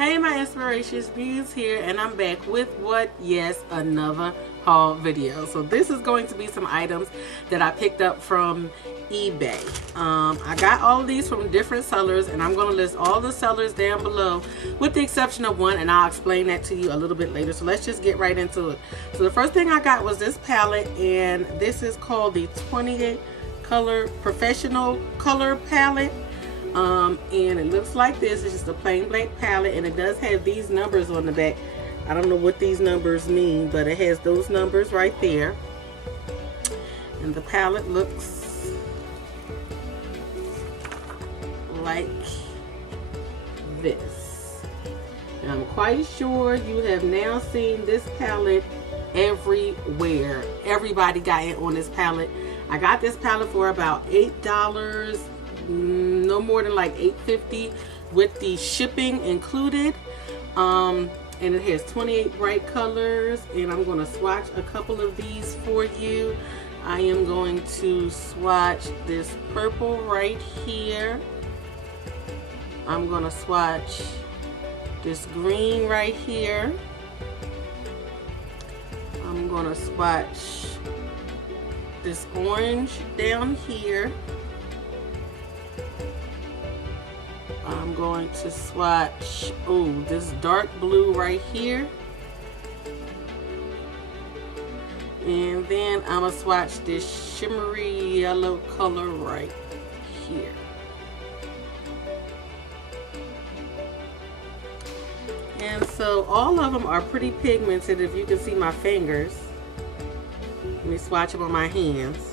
Hey my Inspirations Muse here, and I'm back with what? Yes, another haul video. So this is going to be some items that I picked up from eBay. I got all of these from different sellers, and I'm going to list all the sellers down below with the exception of one, and I'll explain that to you a little bit later. So let's just get right into it. So the first thing I got was this palette, and this is called the 28 color professional color palette. And it looks like this. It's just a plain black palette, and it does have these numbers on the back. I don't know what these numbers mean, but it has those numbers right there. And the palette looks like this. And I'm quite sure you have now seen this palette everywhere. Everybody got it on this palette. I got this palette for about $8. No more than like $8.50 with the shipping included. And it has 28 bright colors, and I'm going to swatch a couple of these for you. I am going to swatch this purple right here. I'm going to swatch this green right here. I'm going to swatch this orange down here. I'm going to swatch, this dark blue right here. And then I'm going to swatch this shimmery yellow color right here. And so all of them are pretty pigmented, if you can see my fingers. Let me swatch them on my hands.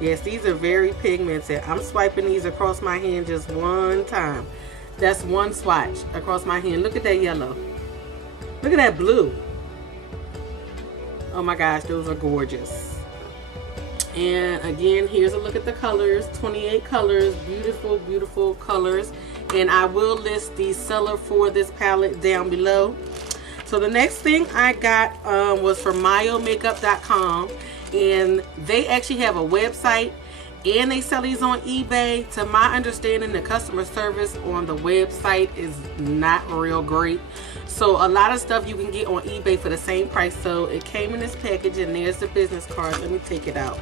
Yes, these are very pigmented. I'm swiping these across my hand just one time. That's one swatch across my hand. Look at that yellow. Look at that blue. Oh my gosh, those are gorgeous. And again, here's a look at the colors. 28 colors, beautiful, beautiful colors. And I will list the seller for this palette down below. So the next thing I got was from myomakeup.com. And they actually have a website, and they sell these on eBay. To my understanding, the customer service on the website is not real great. So a lot of stuff you can get on eBay for the same price. So it came in this package, and there's the business card. Let me take it out.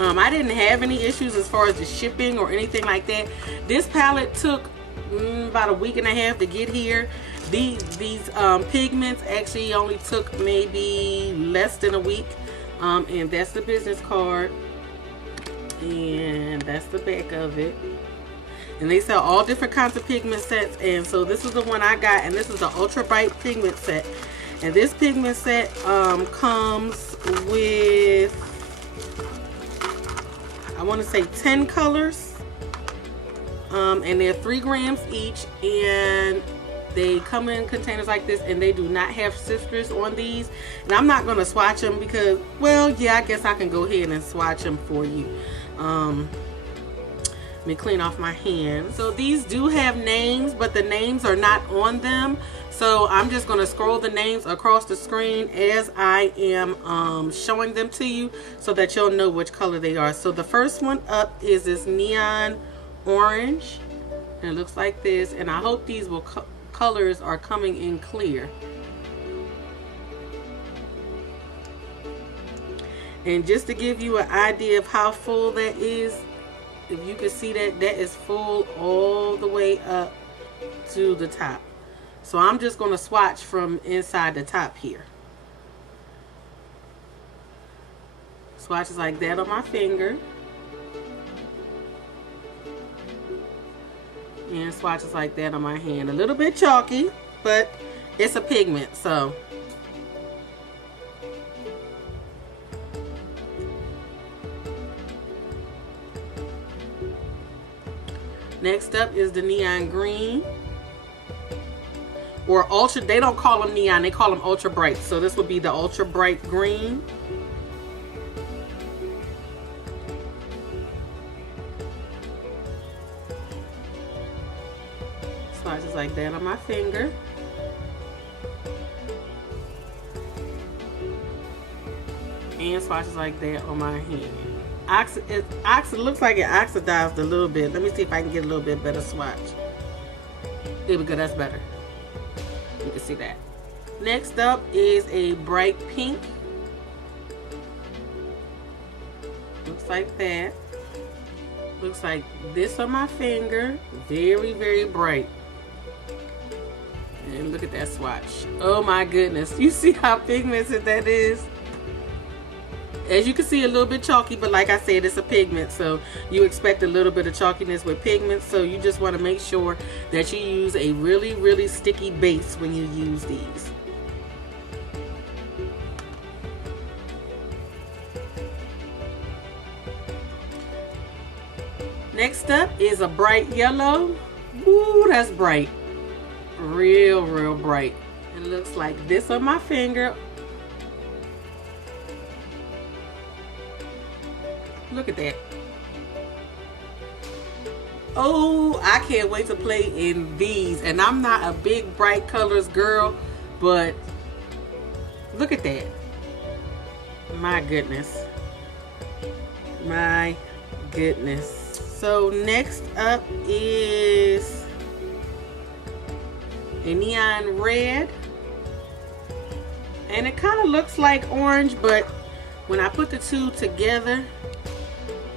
I didn't have any issues as far as the shipping or anything like that. This palette took about a week and a half to get here. These pigments actually only took maybe less than a week. And that's the business card, and that's the back of it. And they sell all different kinds of pigment sets, and so this is the one I got, and this is the Ultra Bright pigment set. And this pigment set comes with, I want to say 10 colors, and they're 3 grams each, and they come in containers like this, and they do not have citrus on these. And I'm not going to swatch them because, well, yeah, I guess I can go ahead and swatch them for you. Let me clean off my hands. So these do have names, but the names are not on them. So I'm just going to scroll the names across the screen as I am showing them to you so that you'll know which color they are. So the first one up is this neon orange. And it looks like this. And I hope these colors are coming in clear. And just to give you an idea of how full that is, if you can see that, that is full all the way up to the top. So I'm just going to swatch from inside the top here. Swatches like that on my finger. And swatches like that on my hand. A little bit chalky, but it's a pigment, so. Next up is the neon green. Or ultra, they don't call them neon, they call them ultra bright. So this would be the ultra bright green. Swatches like that on my finger. And swatches like that on my hand. It looks like it oxidized a little bit. Let me see if I can get a little bit better swatch. There we go, that's better. You can see that. Next up is a bright pink. Looks like that. Looks like this on my finger. Very, very bright. And look at that swatch. Oh my goodness. You see how pigmented that is? As you can see, a little bit chalky, but like I said, it's a pigment, so you expect a little bit of chalkiness with pigments, so you just want to make sure that you use a really, really sticky base when you use these. Next up is a bright yellow. Ooh, that's bright. Real, real bright. It looks like this on my finger. Look at that. Oh, I can't wait to play in these. And I'm not a big bright colors girl, but look at that. My goodness. My goodness. So next up is a neon red. And it kind of looks like orange, but when I put the two together,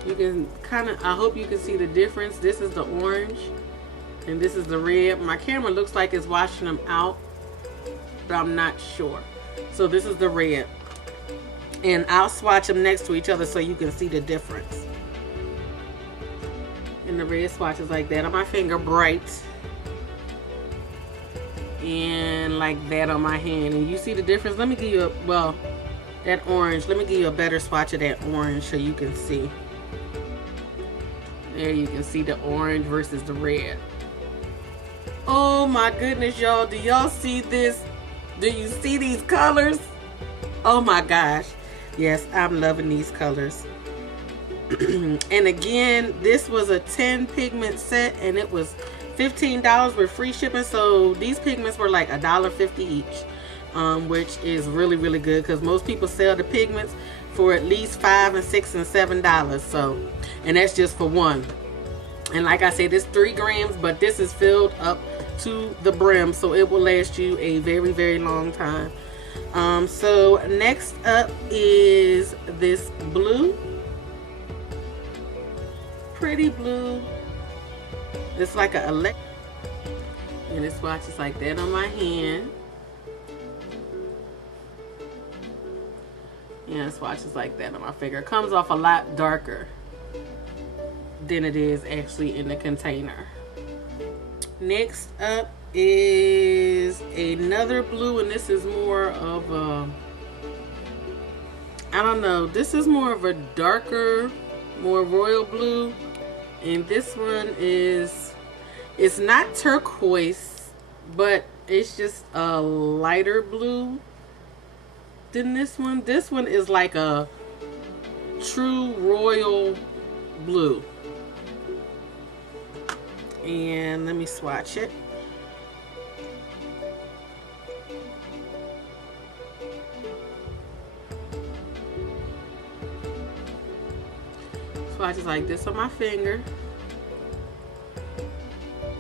you can kind of, I hope you can see the difference. This is the orange and this is the red. My camera looks like it's washing them out, but I'm not sure. So this is the red. And I'll swatch them next to each other so you can see the difference. And the red swatches like that on my finger, bright. And like that on my hand. And you see the difference? Let me give you a, well, that orange. Let me give you a better swatch of that orange so you can see. There you can see the orange versus the red. Oh my goodness, y'all. Do y'all see this? Do you see these colors? Oh my gosh. Yes, I'm loving these colors. And again, this was a 10 pigment set and it was $15 with free shipping. So these pigments were like $1.50 each, which is really, really good because most people sell the pigments for at least $5 and $6 and $7. So, and that's just for one. And like I said, it's 3 grams, but this is filled up to the brim, so it will last you a very, very long time. So next up is this blue. Pretty blue. It's like a electric, and it swatches like that on my hand. Yeah, it swatches like that on my finger. It comes off a lot darker than it is actually in the container. Next up is another blue, and this is more of a, I don't know, this is more of a darker, more royal blue. And this one is, it's not turquoise, but it's just a lighter blue than this one. This one is like a true royal blue. And let me swatch it. Swatches like this on my finger.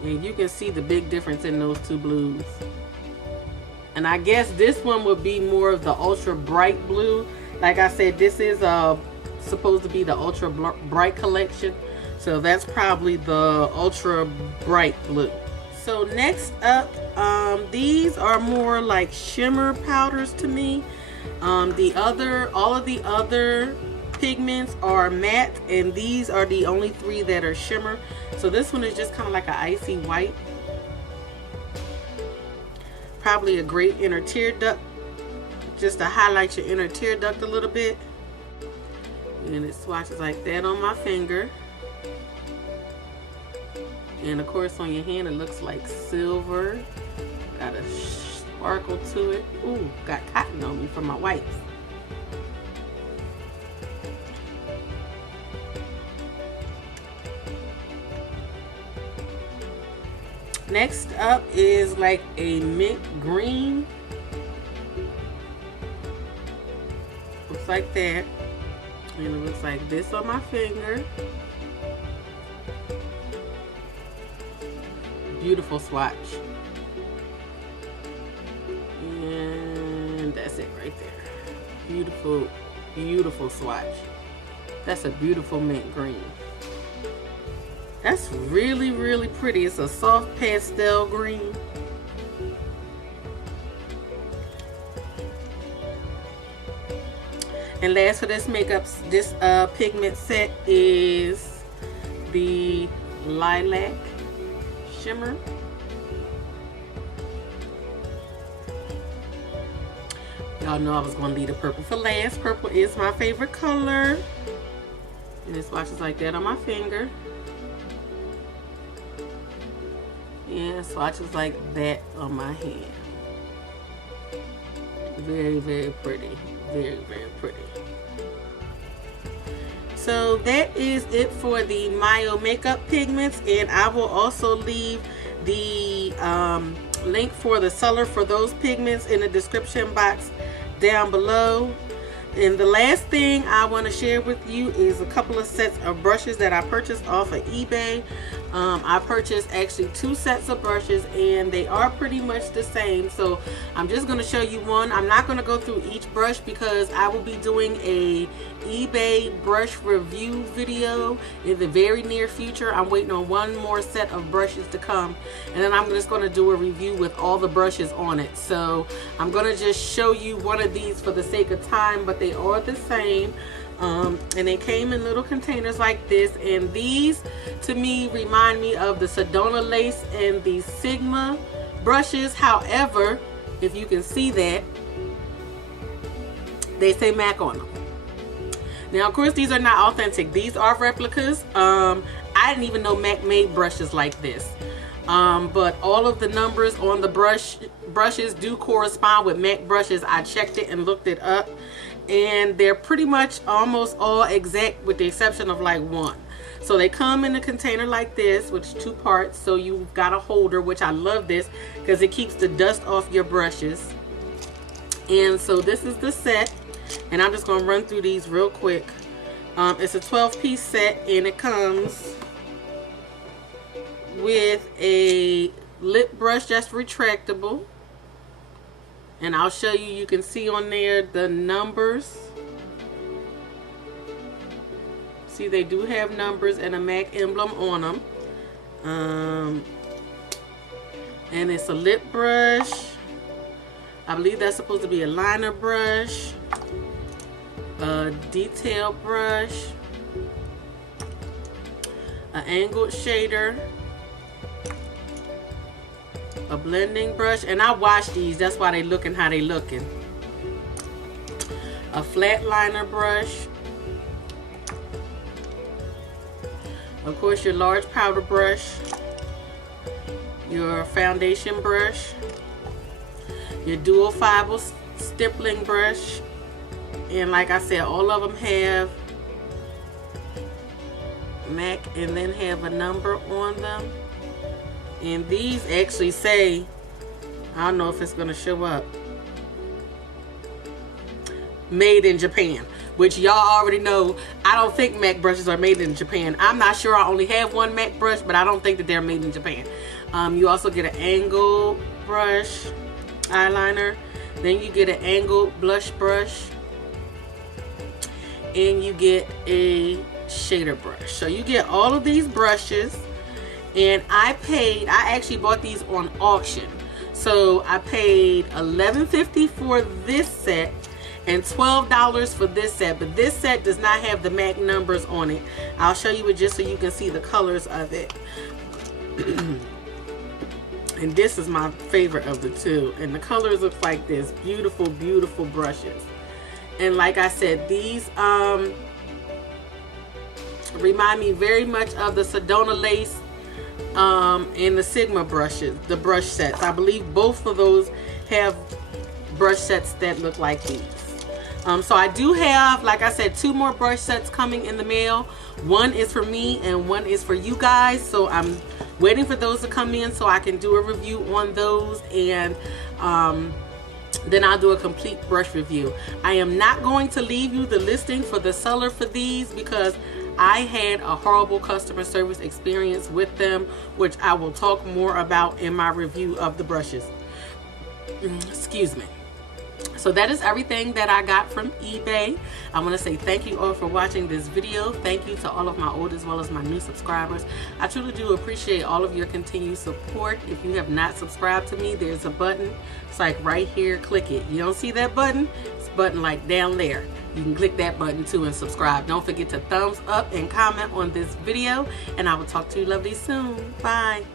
And you can see the big difference in those two blues. And I guess this one would be more of the ultra bright blue. Like I said, this is supposed to be the ultra bright collection. So that's probably the ultra bright blue. So next up, these are more like shimmer powders to me. All of the other pigments are matte, and these are the only 3 that are shimmer. So this one is just kind of like an icy white. Probably a great inner tear duct, just to highlight your inner tear duct a little bit. And it swatches like that on my finger. And of course on your hand it looks like silver. Got a sparkle to it. Ooh, got cotton on me from my wipes. Next up is like a mint green. Looks like that. And it looks like this on my finger. Beautiful swatch. And that's it right there. Beautiful, beautiful swatch. That's a beautiful mint green. That's really, really pretty. It's a soft pastel green. And last for this pigment set is the Lilac Shimmer. Y'all know I was going to leave the purple for last. Purple is my favorite color. And it swatches like that on my finger. And it swatches like that on my hand. Very, very pretty. Very, very pretty. So that is it for the Mio makeup pigments, and I will also leave the link for the seller for those pigments in the description box down below. And the last thing I want to share with you is a couple of sets of brushes that I purchased off of eBay. I purchased actually 2 sets of brushes, and they are pretty much the same. So I'm just going to show you one. I'm not going to go through each brush because I will be doing a eBay brush review video in the very near future. I'm waiting on one more set of brushes to come, and then I'm just going to do a review with all the brushes on it. So I'm going to just show you one of these for the sake of time, but they are the same. And they came in little containers like this, and these to me remind me of the Sedona Lace and the Sigma brushes. However, if you can see that, they say MAC on them. Now of course these are not authentic, these are replicas. I didn't even know MAC made brushes like this. But all of the numbers on the brushes do correspond with MAC brushes. I checked it and looked it up, and they're pretty much almost all exact with the exception of like one. So they come in a container like this with 2 parts, so you've got a holder, which I love this because it keeps the dust off your brushes. And so this is the set, and I'm just going to run through these real quick. It's a 12-piece set, and it comes with a lip brush that's retractable, and I'll show you. You can see on there the numbers. See, they do have numbers and a MAC emblem on them. And it's a lip brush. I believe that's supposed to be a liner brush, a detail brush, an angled shader, a blending brush, and I washed these, that's why they looking how they looking. A flat liner brush, of course your large powder brush, your foundation brush, your dual fiber stippling brush, and like I said, all of them have MAC and then have a number on them. And these actually say, I don't know if it's going to show up, made in Japan, which y'all already know. I don't think MAC brushes are made in Japan. I'm not sure. I only have one MAC brush, but I don't think that they're made in Japan. You also get an angled brush eyeliner, then you get an angled blush brush, and you get a shader brush. So you get all of these brushes. And I actually bought these on auction. So I paid $11.50 for this set and $12 for this set. But this set does not have the MAC numbers on it. I'll show you it just so you can see the colors of it. And this is my favorite of the two. And the colors look like this. Beautiful, beautiful brushes. And like I said, these remind me very much of the Sedona Lace and the Sigma brushes, the brush sets. I believe both of those have brush sets that look like these. So I do have, like I said, 2 more brush sets coming in the mail. One is for me and one is for you guys. So I'm waiting for those to come in so I can do a review on those and then I'll do a complete brush review. I am not going to leave you the listing for the seller for these because I had a horrible customer service experience with them, which I will talk more about in my review of the brushes. Excuse me. So that is everything that I got from eBay. I want to say thank you all for watching this video. Thank you to all of my old as well as my new subscribers. I truly do appreciate all of your continued support. If you have not subscribed to me, there's a button. It's like right here. Click it. You don't see that button? It's a button like down there. You can click that button too and subscribe. Don't forget to thumbs up and comment on this video. And I will talk to you lovely soon. Bye.